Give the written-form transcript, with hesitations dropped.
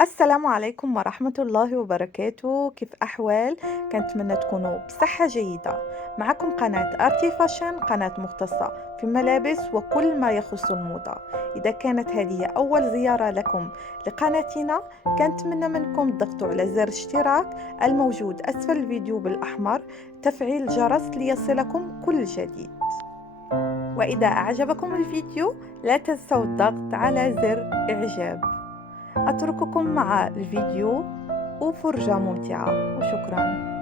السلام عليكم ورحمة الله وبركاته، كيف أحوال؟ كنتمنى تكونوا بصحة جيدة. معكم قناة أرتي فاشن، قناة مختصة في الملابس وكل ما يخص الموضة. إذا كانت هذه أول زيارة لكم لقناتنا، كنتمنى منكم تضغطوا على زر اشتراك الموجود أسفل الفيديو بالأحمر، تفعيل الجرس ليصلكم كل جديد. وإذا أعجبكم الفيديو لا تنسوا الضغط على زر إعجاب. أترككم مع الفيديو وفرجة ممتعة وشكرا.